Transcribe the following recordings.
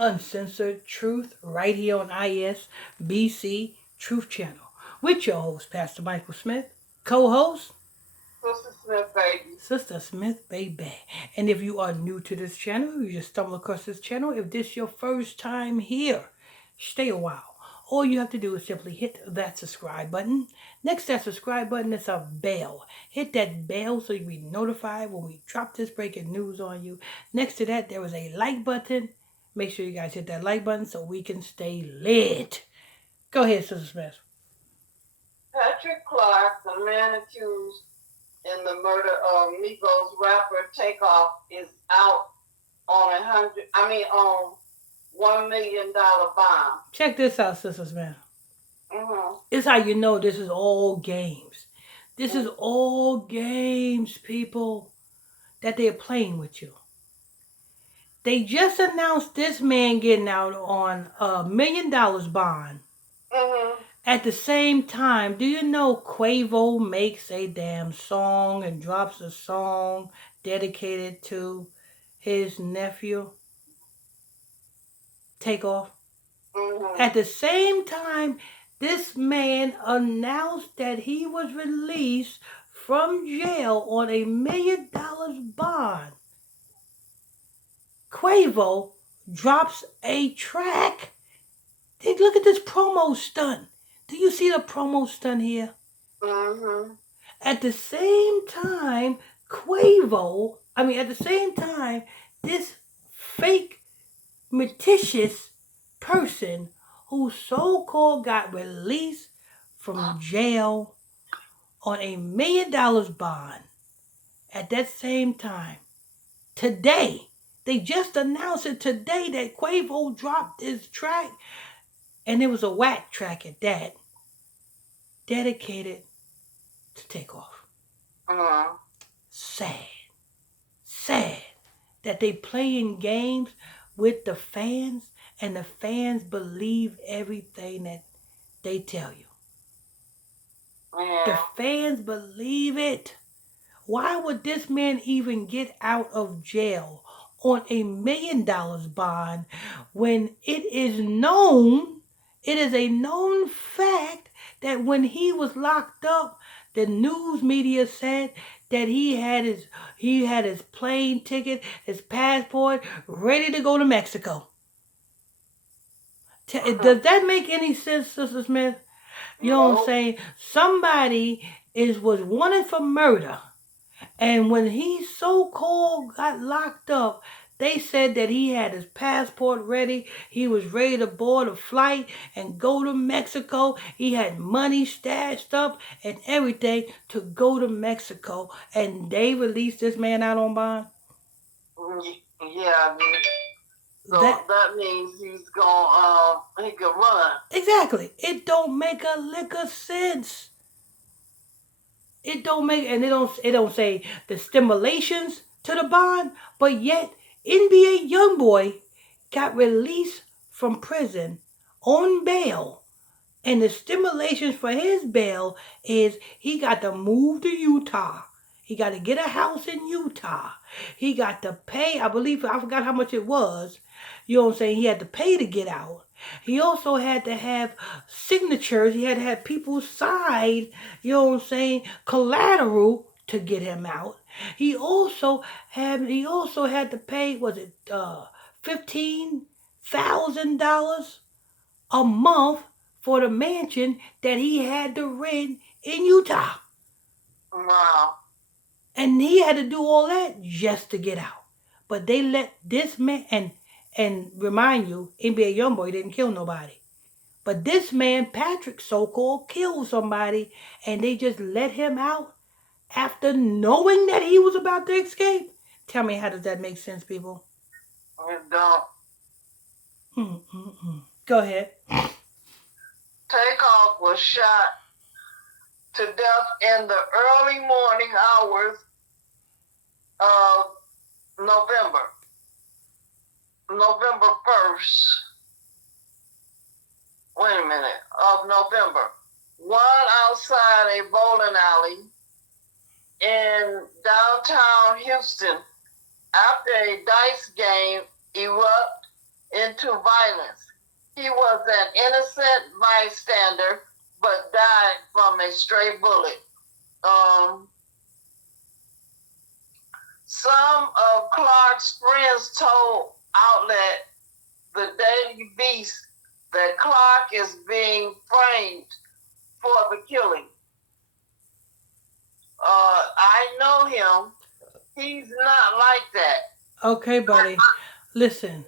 uncensored truth right here on ISBC Truth Channel with your host, Pastor Michael Smith, co-host, Sister Smith, baby. Sister Smith, baby. And if you are new to this channel, you just stumble across this channel. If this is your first time here, stay a while. All you have to do is simply hit that subscribe button. Next to that subscribe button is a bell. Hit that bell so you'll be notified when we drop this breaking news on you. Next to that, there is a like button. Make sure you guys hit that like button so we can stay lit. Go ahead, Sister Smith. Patrick Clark, the man accused in the murder of Migos rapper Takeoff, is out on $1 million bond. Check this out, Sister Smith. Mm-hmm. This is how you know this is all games. This is all games, people, that they're playing with you. They just announced this man getting out on $1 million bond. Mm-hmm. At the same time, do you know Quavo makes a damn song and drops a song dedicated to his nephew, Takeoff? Mm-hmm. At the same time, this man announced that he was released from jail on $1 million bond. Quavo drops a track. Look at this promo stunt. Do you see the promo stunt here? Mm-hmm. At the same time, this fake, fictitious person who so-called got released from jail on $1 million bond. At that same time, today, they just announced it today that Quavo dropped his track, and it was a whack track at that, dedicated to Takeoff. Uh-huh. Sad that they playing games with the fans, and the fans believe everything that they tell you. Yeah. The fans believe it. Why would this man even get out of jail on $1 million bond when it is a known fact that when he was locked up, the news media said that he had his plane ticket, his passport ready to go to Mexico. Does that make any sense, Sister Smith? You know what I'm saying? Somebody was wanted for murder. And when he so-called got locked up, they said that he had his passport ready. He was ready to board a flight and go to Mexico. He had money stashed up and everything to go to Mexico. And they released this man out on bond? Yeah. So that means he can run. Exactly. It don't make a lick of sense. It don't make, and it don't say the stimulations to the bond, but yet NBA YoungBoy got released from prison on bail, and the stimulations for his bail is he got to move to Utah. He got to get a house in Utah. He got to pay, I forgot how much it was. You know what I'm saying? He had to pay to get out. He also had to have signatures. He had to have people sign, you know what I'm saying, collateral to get him out. He also had to pay, was it $15,000 a month for the mansion that he had to rent in Utah. Wow. And he had to do all that just to get out. But they let this man, and remind you, NBA YoungBoy didn't kill nobody. But this man, Patrick, so-called, killed somebody, and they just let him out after knowing that he was about to escape. Tell me, how does that make sense, people? It don't. Go ahead. Takeoff was shot to death in the early morning hours of November 1st. Wait a minute. Of November. One outside a bowling alley in downtown Houston after a dice game erupted into violence. He was an innocent bystander, but died from a stray bullet. Some of Clark's friends told Outlet, the Daily Beast, that Clark is being framed for the killing. I know him. He's not like that. Okay, buddy. Listen.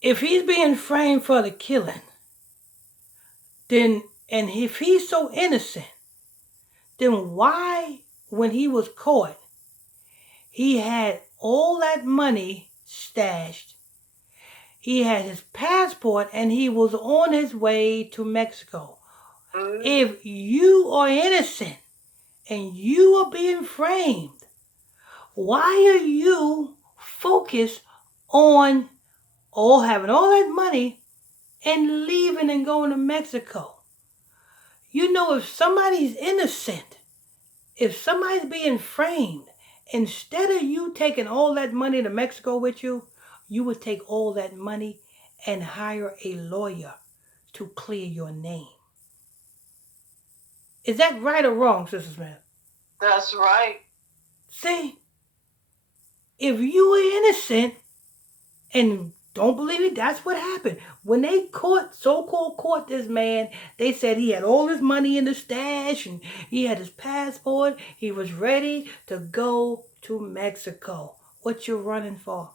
If he's being framed for the killing, then, and if he's so innocent, then why, when he was caught, he had all that money stashed, he had his passport, and he was on his way to Mexico? If you are innocent and you are being framed, why are you focused on having all that money and leaving and going to Mexico? You know, if somebody's innocent, if somebody's being framed, instead of you taking all that money to Mexico with you, you would take all that money and hire a lawyer to clear your name. Is that right or wrong, Sister Smith? That's right. See, if you were innocent and don't believe it, that's what happened. When they so-called caught this man, they said he had all his money in the stash and he had his passport. He was ready to go to Mexico. What you running for?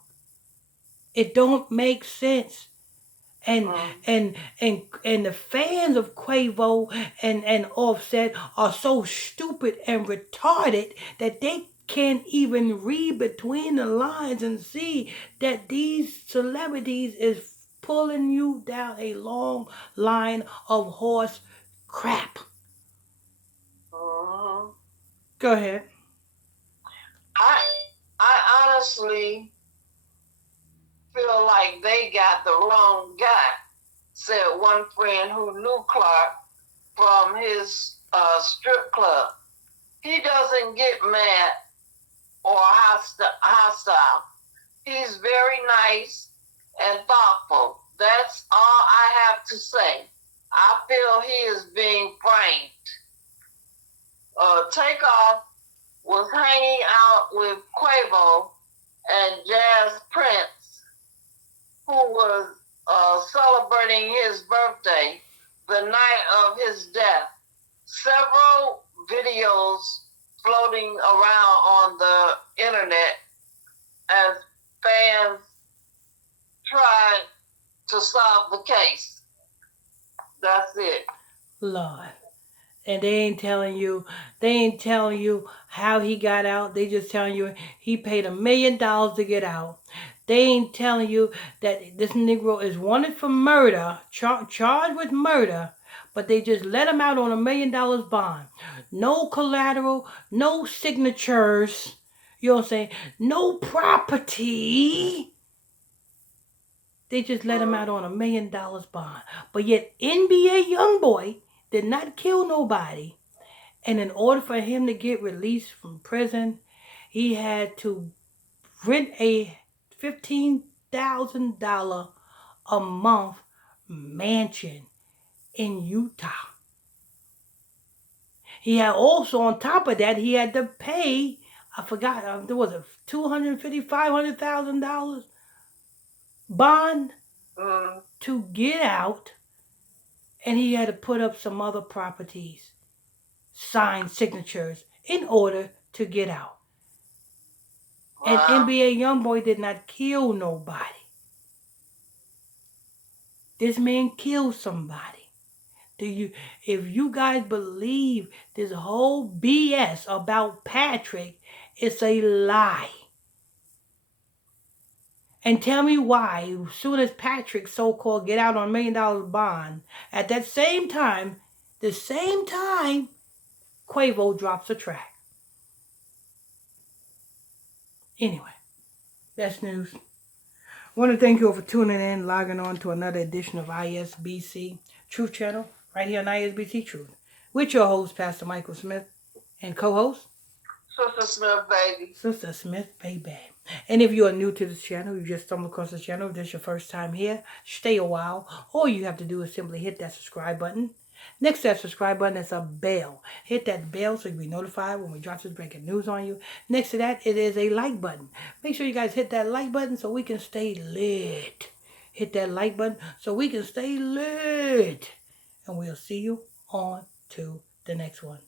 It don't make sense. And the fans of Quavo and Offset are so stupid and retarded that they can't even read between the lines and see that these celebrities is pulling you down a long line of horse crap. Go ahead. I honestly feel like they got the wrong guy, said one friend who knew Clark from his strip club. He doesn't get mad or hostile. He's very nice and thoughtful. That's all I have to say. I feel he is being framed. Takeoff was hanging out with Quavo and Jazz Prince, who was celebrating his birthday the night of his death. Several videos floating around on the internet as fans tried to solve the case. That's it. Lord. And they ain't telling you how he got out. They just telling you he paid $1 million to get out. They ain't telling you that this Negro is wanted for murder, charged with murder, but they just let him out on $1 million bond. No collateral, no signatures, you know what I'm saying? No property. They just let him out on $1 million bond. But yet NBA Youngboy did not kill nobody. And in order for him to get released from prison, he had to rent a $15,000 a month mansion in Utah. He had also, on top of that, he had to pay, I forgot, there was a $250,000, $500,000 bond to get out. And he had to put up some other properties, sign signatures in order to get out. Wow. And NBA Youngboy did not kill nobody. This man killed somebody. If you guys believe this whole BS about Patrick, it's a lie. And tell me why, as soon as Patrick so-called get out on $1 million bond, at that same time, Quavo drops a track. Anyway, that's news. I want to thank you all for tuning in, logging on to another edition of ISBC Truth Channel, right here on ISBC Truth, with your host, Pastor Michael Smith, and co-host, Sister Smith, baby. Sister Smith, baby. And if you are new to this channel, you just stumbled across the channel, if this is your first time here, stay a while. All you have to do is simply hit that subscribe button. Next to that subscribe button is a bell. Hit that bell so you'll be notified when we drop this breaking news on you. Next to that, it is a like button. Make sure you guys hit that like button so we can stay lit. Hit that like button so we can stay lit. And we'll see you on to the next one.